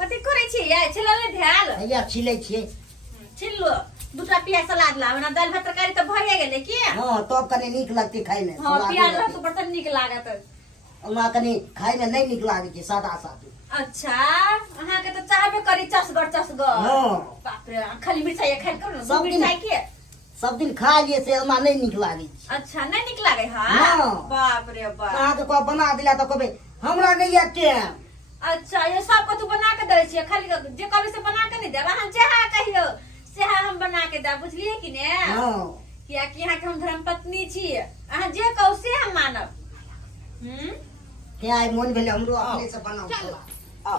कथी करै छी ये छिलले ध्याल हैया छिलै छियै छिल्लो दूटा प्याज सलाद ला हमरा दाल भात तरकारी त भइए गेलै की हां तब कने नीक लगतै खाइ में हां प्याज रहत तो बड़ नीक लागत हमरा कने खाइ में नहीं नीक लागे छै सादा सादी अच्छा अहाँ के तो चाहबे करी चसगर हां बाप रे खाली मिर्चाई खाइ करू सब दिन मिर्चाई के सब दिन खा लिए से हमरा नहीं नीक लागे छै अच्छा नहीं नीक लागे हां हां बाप रे बाप अहाँ के को बना दिला त कहबे हमरा नहीं आते अच्छा ये सब को तू बना के दे छी खाली जे कभी से बना के नहीं देब अहाँ जेहा कहियो सेहा हम बना के देब बुझलिए कि ने हां किया कि यहाँ के हम धर्म पत्नी छी अहाँ जे कहू से हम मानब के आई मन भेले हमरो अपने से बनाओ चला आ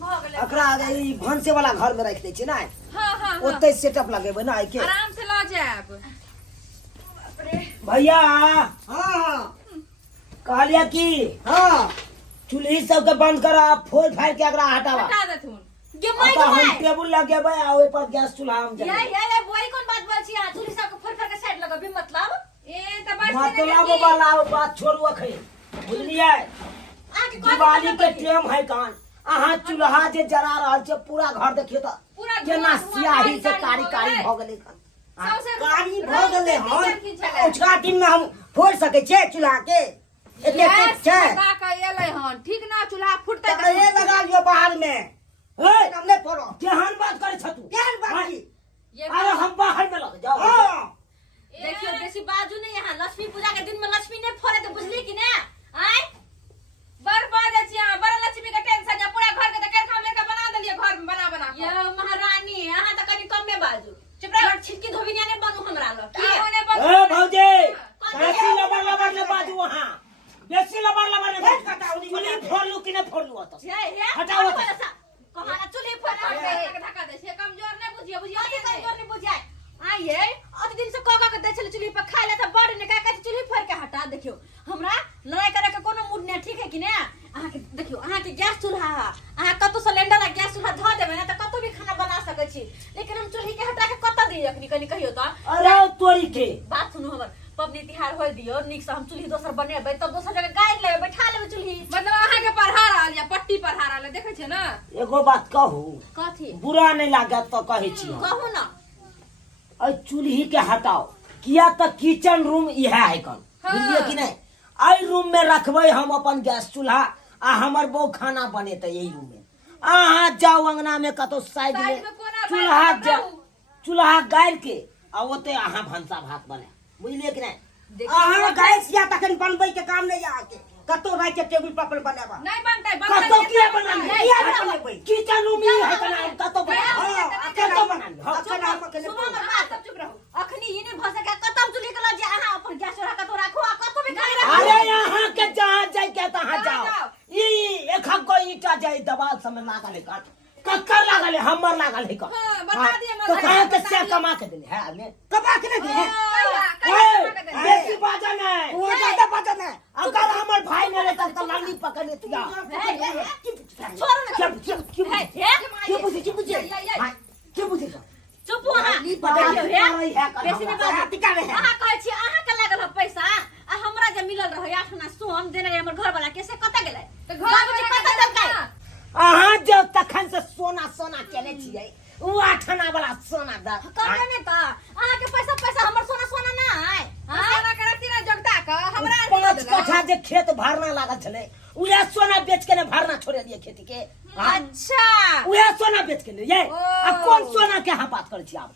भ गेलै अकरा आगे ई भंसे वाला घर में रख दे छी ना हां हां ओते सेटअप लगेबे ना आई के आराम से ल जाब बाप रे भैया हां हां कहलिया कि हां चूल्ही सबके बंद करा फोड़ फाड़ के एकरा हटावा हटा देथुन गे माई आता हम टेबुल लगेबै आ ओइ पर गैस चूल्हा हम जलेबै ये बोई कोन बात बोल छी आ चूल्ही सब के फोड़ फोड़ के साइड लगबी मतलब ए त बस मतलब वाला बात छोड़ू अखै बुझलियै दिवाली के टाइम है कान अहाँ चूल्हा जे जरा रहल छै पूरा घर देखियो त पूरा केना सियाही से कारी कारी भ गेलै कान कारी भ गेलै हन उछका दिन में हम फोड़ सकै छियै चूल्हा के एते ठीक छै ठीक ना चूल्हा फुटते त ये लगा लियो बाहर में हे हम नहीं फोड़ो केहन बात करे छ तू केहन बात की अरे हम बाहर में लग जाओ हां देखियो बेसी बाजू नहीं यहाँ लक्ष्मी पूजा के दिन में लक्ष्मी नहीं फोड़े तो बुझली कि ने आय बर्बाद छी यहाँ बड़ लक्ष्मी के टेंशन है पूरा घर के त करखा में के बना देलिए घर में बना बना ये महारानी यहाँ त कनी कम में बाजू चुप रह छिटकी धोबिनिया ने बनू हमरा ल की ए भौजी कैसी लबर लबर ने बाजू वहां बेसी लबर लबर ने बाजू चुली फोड़लू कि नहीं फोड़लू त हटाओ कहां चुली फोड़ ढका दे से कमजोर नहीं बुझिए बुझिए कमजोर नहीं बुझाए आइए अत दिन से कका के दे छले चुल्ही पर खाइ ले त बड़ ने का चुल्ही फोड़ के हटा देखियो हमरा लड़ाई करे के कोनो मूड नहीं ठीक है कि ने अहाँ के देखियो अहाँ के गैस चूल्हा अहाँ कतो सिलेंडर आ गैस चूल्हा ध देबे ना त कतो भी खाना बना सकै छी लेकिन हम चुल्ही के हटा के कत दी अखनी कनी कहियो त अरे तोरी के बात सुनो हमर पबनी तिहार होय दियो निक से हम चुल्ही दोसर बनेबै तब दोसर जगह गाड़ लेबै बैठा लेबै चुल्ही मतलब अहाँ के पढ़ा रहल या पट्टी पढ़ा रहल देखे छै ना एगो बात कहू कथी बुरा नहीं लागत तो कहै छी कहू ना अ चूल्ही के हटाओ किया त किचन रूम इहा है कन बुझलिए कि नहीं आई रूम में रखबै हम अपन गैस चूल्हा आ हमर बहू खाना बनेतै यही रूम में अहाँ जाओ अंगना में कतो साइड में चूल्हा गाड़ के आ ओते अहाँ भंसा भात बने बुझलिए कि नहीं अहाँ गैस या तखन बनबै के काम नहीं आके कतो रह के टेबल पर बनाबा नहीं बनतै कतो किया बनाबे किचन रूम ही है कना कतो बनाबे कतो बनाबे हां खाना हम के सुनो हमर बात सब चुप रहू अखनी ई नहीं भ सके कतम चुल्ही के ल जे अहाँ अपन गैस चूल्हा कतो राखू आ कतो भी खाली राखू अरे यहाँ के जहाँ जाए के तहाँ जाओ ई एक को ईटा जाए दबाल समय लागल है काट कक्कर लागल है हमर लागल है का हां बता दिए तो कहाँ के से कमा के देले है हमें कबा के नहीं है बेसी बाजा नहीं वो ज्यादा पता नहीं अगर हमर भाई ने रहता तो लाली पकड़ लेती छोड़ ना क्या बुझे चुप अहाँ बेसी नहीं बात टिका में है अहाँ कहै छी अहाँ के लागल है पैसा आ हमरा जे मिलल रहे 8 आना सोन देने रहे हमर घर वाला के से कत गेलै तो घर वाला कत देलकै अहाँ जो तखन से सोना सोना केने छियै उ 8 आना वाला सोना दा करबे नहीं त अहाँ के पैसा हमर सोना ना है सोना के रखती ना जगता का हमरा 5 कट्ठा जे खेत भरना लागल छले उहे सोना बेच के ने भरना छोड़ दिए खेती के अच्छा उहे सोना बेच के ले ये आ कौन सोना के अहाँ बात करै छी आब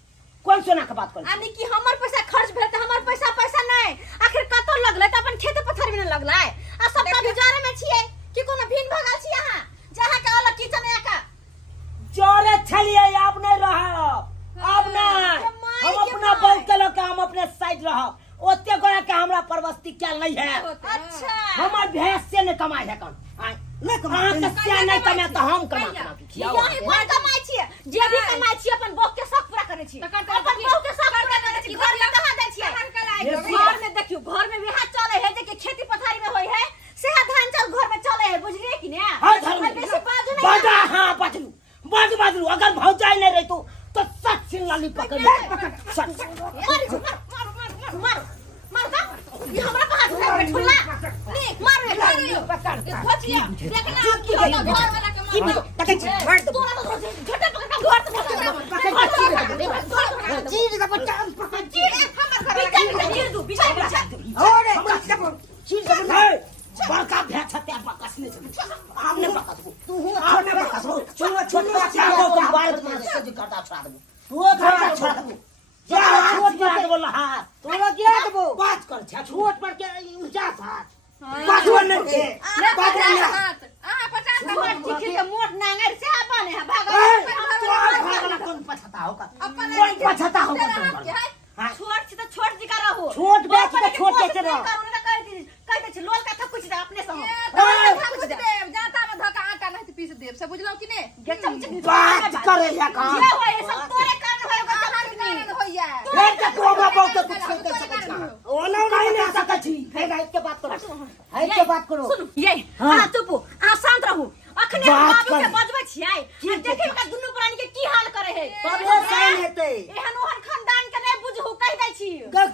कौन सोना के बात करै छी यानी कि हमर पैसा खर्च भेल त हमर पैसा नहीं आखिर कतो लगलै त अपन खेत पथार में लगलै आ सबटा विचार में छियै कि कोनो भिन भगल छी अहाँ जहाँ के अलग किचन है का चोरे छलिए अब नहीं रहब अब नहीं हम अपना बहू के लेके हम अपने साइड रहब ओते गोरा के हमरा परवस्ती क्या नहीं है अच्छा हमर भैंस से ने कमाई है कन नहीं कमा अहाँ के से नहीं कमाए त हम कमा के खियाओ यही कोन कमाई छियै जे भी कमाई छियै अपन बहू के शौक पूरा करे छियै अपन बहू के शौक पूरा करे छियै घर में कहाँ दै छियै घर में देखियो घर में बिहार चले है जे कि खेती पथारी में होय है से धान चाउर घर में चले है बुझलिए कि ने बेसी बाजू नहीं बड़ा हां बाजू अगर भौजाई नहीं रही तो सच सिंह लाली पकड़ सच मार ये हमरा कहां से बैठुला नहीं मार पकड़ देखना घर वाला के की तके मार दो तोरा तो झटा पकड़ के घर से चीज का बच्चा पकड़ चीर दू बिचार ओरे चीज का बड़का भैंस हत्या पकसने हमने पकस तू हमने पकस छोटा बच्चा को बाल में से करता छोड़ा दो तू करता छोड़ा दो जा छोट पर बोल हां तोरा क्या देबो बात कर छोट पर के ऊंचा हाथ बात नहीं के बात नहीं हाथ आ 50 का मोट चिखी के मोट नांगर से बने है भागला कौन पछता होगा कौन पछता होगा छोट से तो छोट जी का रहो छोट बैठ के छोट कैसे रहो कहते छ लोल का था कुछ अपने से कुछ देव जाता में धक्का आटा नहीं पीस देव से बुझलो कि ने ये चमच बात करे या काम ये हो ये सब तोरे कारण होएगा हमारे कारण होइया फिर के तू हमरा बहुत कुछ छोड़ दे सकत छ ओना नहीं ले सकत छी फिर हाइट के बात करो हाइट के बात करो सुन ये हां चुप आ शांत रहू अखने बाबू के बजबै छियै देखे का दुनु प्राणी के की हाल करे है तबे सही हेतै एहन ओहन खानदान के नहीं बुझहु कह दै छी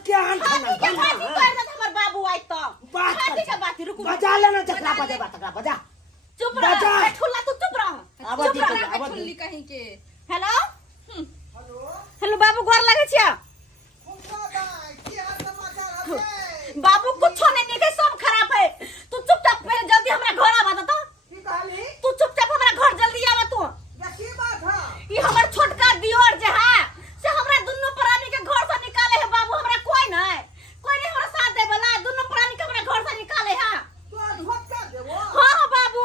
क्या हन खाना कर दे हमर बाबू आइ त बात के बात रुकू बजा लेना जकरा बजे बात तकरा बजा चुप रह ठुल्ला तू चुप रह आवाज चुप रह आवाज छुल्ली कहीं के हेलो हेलो बाबू घर लगे छिया बाबू कुछ नहीं निके सब खराब है तू चुपचाप पहले जल्दी हमरा घर आवा त तू चुपचाप हमरा घर जल्दी आवा तू ये हमर छोटका दियोर जे है से हमरा दुनु प्राणी के घर से निकाले है बाबू हमरा कोई नहीं हमरा साथ दे वाला दुनु प्राणी के हमरा घर से निकाले है हां बाबू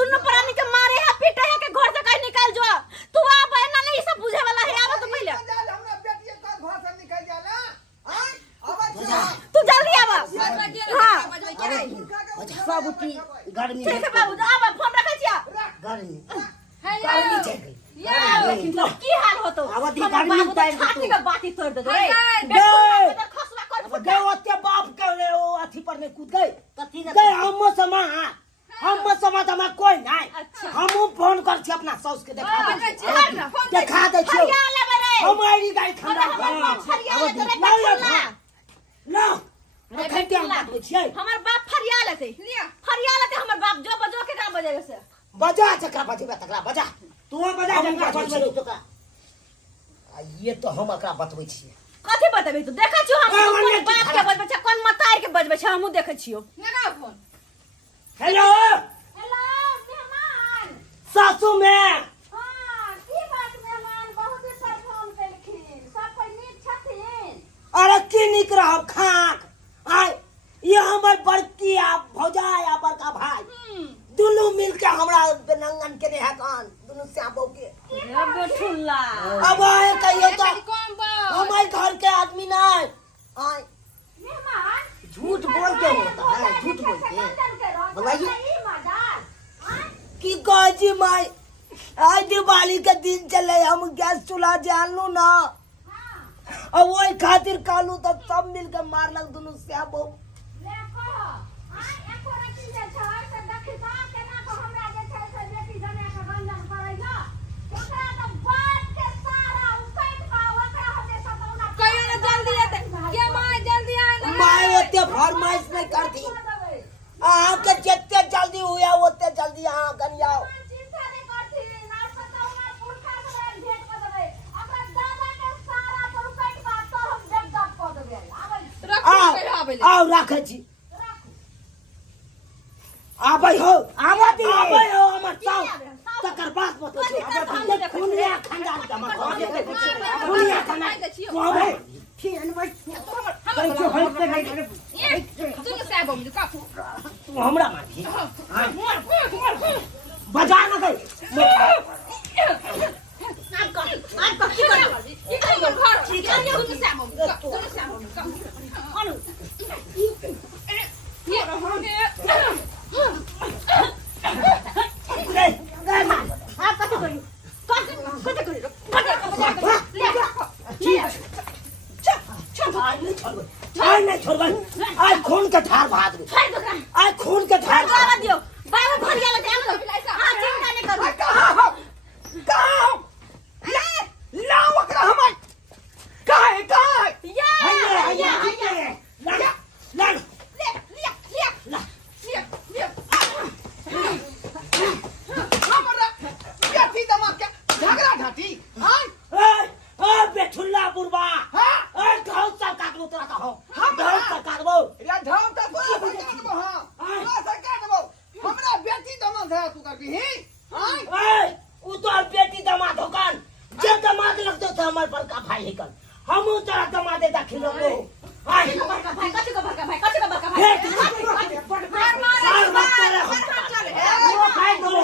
दुनु प्राणी के मारे है पीटे है के घर से कहीं निकाल जो तू आ बहना नहीं सब बुझे वाला है आवा तो पहले तू जल्दी आवा हां सब की गर्मी ठीक है बाबू आवा फोन रखे छिया गर्मी है गर्मी चल गई ये की हाल होतो आवा दी हमर गर्मी बाबू टाइम तो छाती के बाती तोड़ दे रे गए खसला कर अब गए ओते बाप के रे ओ अथी पर में कूद गए कथी ने गए हम समा त मैं कोई नहीं अच्छा। हमहु फोन कर छी अपना सौस के देखा हाँ, दे फोन कर। देखा दे छी फरिया ले बरे हम आईडी गाड़ी खंडा फरिया ले तेरे बच्चा नो रखते हम बात छियै हमर बाप फरिया लेते लिया फरिया लेते हमर बाप जो बजो के का बजे से बजा चकरा बजेबा तकरा बजा तू बजा चकरा बजबे तकरा ये तो हम एकरा बतबै छियै कथि बतेबे तू देखै छियो हम कोन बाप के बजबै छै कोन मतार के बजबै छै हमहु देखै छियो लगा फोन हेलो हेलो मेहमान सासू में हां की बात मेहमान बहुत ही पर फोन केलखिन सब कोई नीक छथिन अरे की निक रहब खाक आय ये हमर बड़की आ भौजाई आ बड़का भाई दुनू मिल के हमरा नंगन के है कान दुनू श्यामो के रे बेठुल्ला अब आए कहियो तो कौन बा हमारे घर के आदमी नहीं आय मेहमान झूठ बोल के होता है झूठ बोल के बताइए की काजी माई आज दिवाली के दिन चले हम गैस चूल्हा जानलू ना और वही खातिर कालू तब सब मिल के मारलक दुनू श्यामो कहियो ना जल्दी आते के मां जल्दी आए ना माय ओते फरमाइश नहीं करती अहाँ के जितने जल्दी हुआ ओते जल्दी अहाँ गनियाओ आओ रखे छी आबै हो आबै हो हमर साउ तकर बात बतो छी आबै खुनिया खानदान के हमर घर के खुनिया खानदान तू आबै ठीक है भाई हम जो हेल्प कर तुम से आबो मुझे काफू तू हमरा मारती बजा ना गई आज खून के धार भाग आज खून के धार दियो बाबू भरिया लगे हां चिंता नहीं करो पी हां ए उ तो बेटी दामाद होकन जे दामाद लगतो त हमर बड़का भाई है कन हम तोरा दामादे दाखिल रहो हाय बड़का भाई कथी का बड़का भाई कथी का बड़का भाई मार मार चले वो भाई बोलो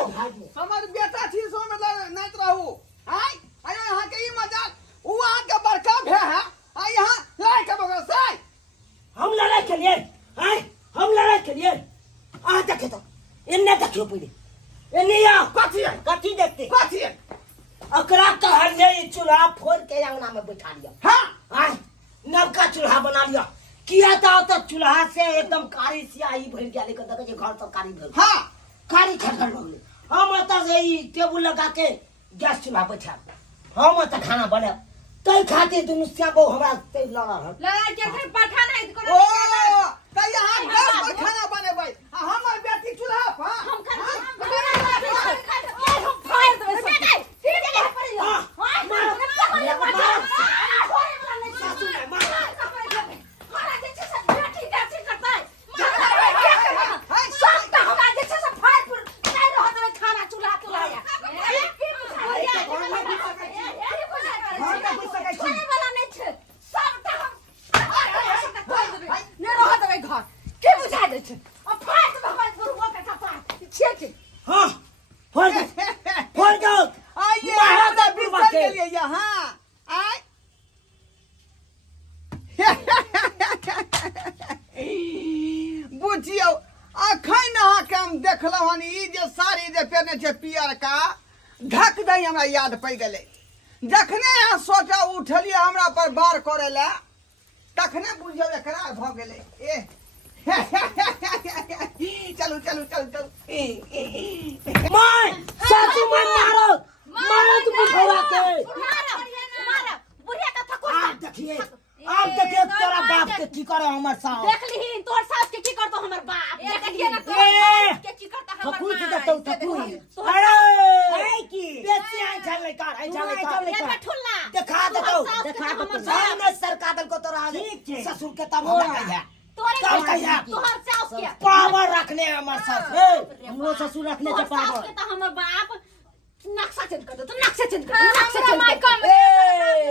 हमर बेटा छी सो में नाच रहू हां आयो यहां के ई मजाक उ आ के बड़का भे है आ यहां लड़ाई के बगल से हम लड़ाई के लिए हैं हम लड़ाई के लिए आ देखे तो इन्ने देखियो पहले इन्ने या कथी देखते कथी अकरा कहल जे चूल्हा फोड़ के अंगना में बैठा लिया हां आय नवका चूल्हा बना लिया किया तो चूल्हा से एकदम कारी सियाही भर गया लेकिन देखे जे घर सब कारी भर हां कारी खड़खड़ हो गई हम तो से ई टेबुल लगा के गैस चूल्हा बैठा हम तो खाना बने तै खातिर दुनु श्याम हमरा तै लड़ा रह लड़ाई के फिर पठा नहीं ओ कोनो त यहां गैस पर खाना बनेबै हमर बेटी चूल्हा पर हम खाना हम फायर देबे सब फिर के पर हां मारो हां फोड़ दे फोड़ दो आइए महाराज हम बुढ़वा बिस्तर के। के लिए यहां आय बुझियो अखन अहाँ के हम देखलहुँ हन ई जे साड़ी जे पहने छै पियर का धक दई हमरा याद पड़ गेलै जखने अहाँ सोचा उठलिए हमरा पर बार करे ला तखने बुझियो एकरा भ गेलै ए चलू चलू चलू चलू माय सासू माय मारो मारो तू बुढ़वा के आप देखिए तोरा बाप के की करे हमर साथ देख ली तोर सास के की करतो हमर बाप देखिए ना तोर ए! सास के की करता हमर थकुच माँ। देतौ थकुच तोर अरे की बेसी आई चल कर आई चल कर ये पेठुल्ला दिखा देतौ देखा हमर सामने सरकार दल को तोरा ससुर के तब हमरा कहिया तोरे कब कहिया तोहर सास के पावर रखने हमर सास हमरो ससुर रखने तोहर के सास पावर के त हमर बाप नक्शा चेंज कर दे तो नक्शा चेंज कर दे नक्शा चेंज माय कर कम दे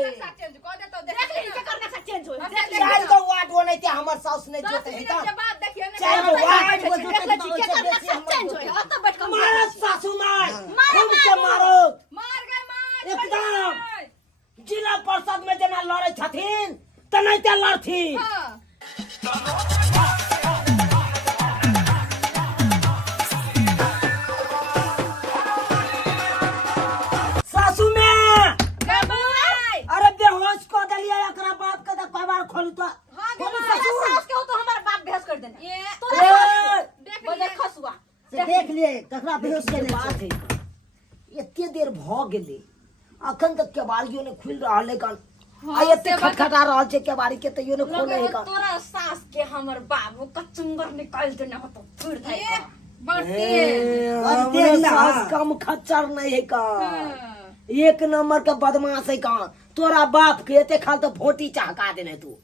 नक्शा चेंज कर दे तो देख ली के कर नक्शा चेंज हो चार को वाट वो नहीं थे हमर सास नहीं जोते है के का बाद देखिए ना चार को वाट वो देख ली के कर नक्शा चेंज हो अब तो बैठ कर मारो सासू मार मारो, खूब के मारो मार गए मार एकदम जिला परिषद में जना लड़े छथिन त नहीं ते लड़थिन हां सासू में भाई अरे बेहोश को दलिया एकरा बाप के त कबार खोल तो खोल ससुर सास के हो तो हमर बाप बेहोश कर देना ये तोरे ए! देख ली खसुआ से देख लिए ककरा बेहोश के बात है एते देर भ गेले अखन तक केवाड़ियों ने खुल रहल है कन आ एते खटखटा रहल छै केवाड़ी के तइयो ने खोले है कन तोरा सास के हमर बाबू कचुंगर निकाल देना हो तो फिर ये थाई बढ़ती हमरे सास कम खच्चर नहीं है का एक नंबर का बदमाश है का तोरा बाप के एते खाल तो भोटी चहका देने तू